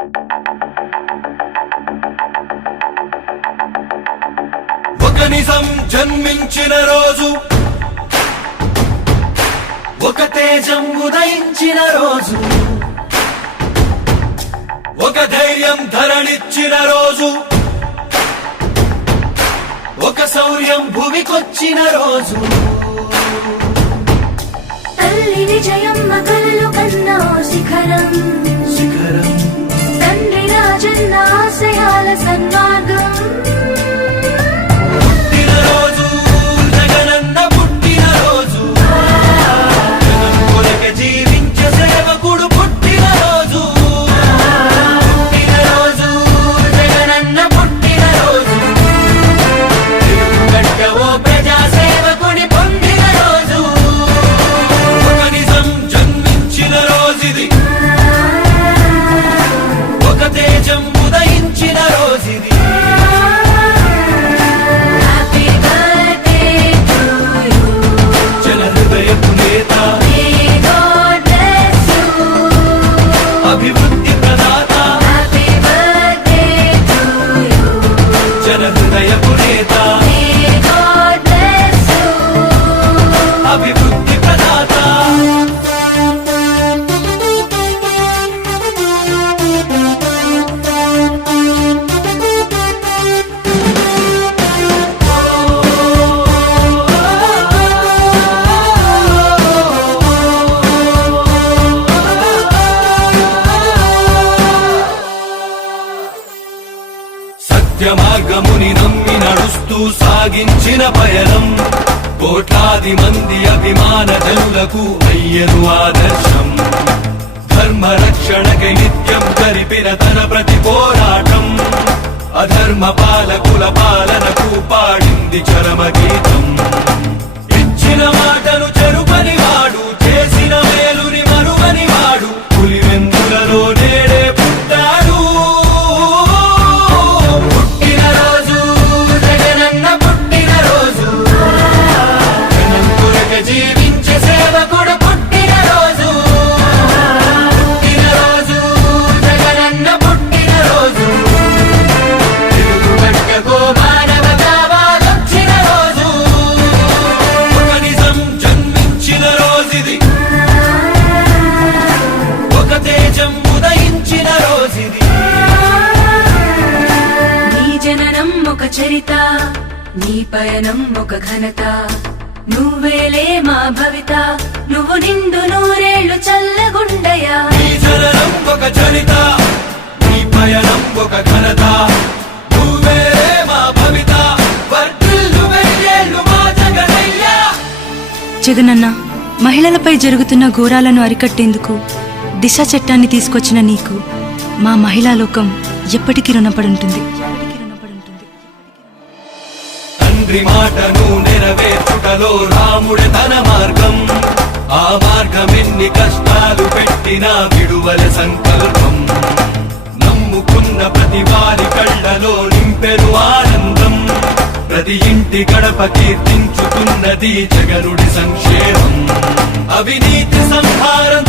ఒక నిజం జన్మించిన రోజు. ఒక తేజం ఉదయించిన రోజు. ఒక ధైర్యం ధరణిచ్చిన రోజు. ఒక శౌర్యం భూమికొచ్చిన రోజు. తల్లి విజయమ్మ కలలు కన్నా శిఖరం. and my good అభివృద్ధి ప్రదాత. సత్య మార్గముని నమ్మి నడుస్తూ సాగించిన పయనం. కోట్లాది మంది అభిమాన జనులకు అయ్యను ఆదర్శం. ధర్మ రక్షణకై నిత్యం జరిపిన తన ప్రతి పోరాటం. అధర్మ పాలకుల పాలనకు పాడింది చరమ గీతం నీ పయనం ఒక ఘనత. నువ్వేలే మా భవిత. నువ్వు నిండు నూరేళ్ళు చల్లగుండయా. నీ జననం ఒక చరిత. నీ పయనం ఒక ఘనత. నువ్వే మా భవిత. వర్ధిల్లు వెయ్యేళ్ళు మా జగనయ్యా జగనన్న మహిళలపై జరుగుతున్న ఘోరాలను అరికట్టేందుకు దిశ చట్టాన్ని తీసుకొచ్చిన నీకు మా మహిళా లోకం ఎప్పటికీ రుణపడి ఉంటుంది తండ్రి మాటను నెరవేర్చుటలో రాముడి తన మార్గం. ఆ మార్గం ఎన్ని కష్టాలు పెట్టినా విడువల సంకల్పం. నమ్ముకున్న ప్రతి వారి కళ్ళలో నింపెను ఆనందం. ప్రతి ఇంటి గడప కీర్తించుతున్నది జగనుడి సంక్షేమం. అవినీతి సంహారం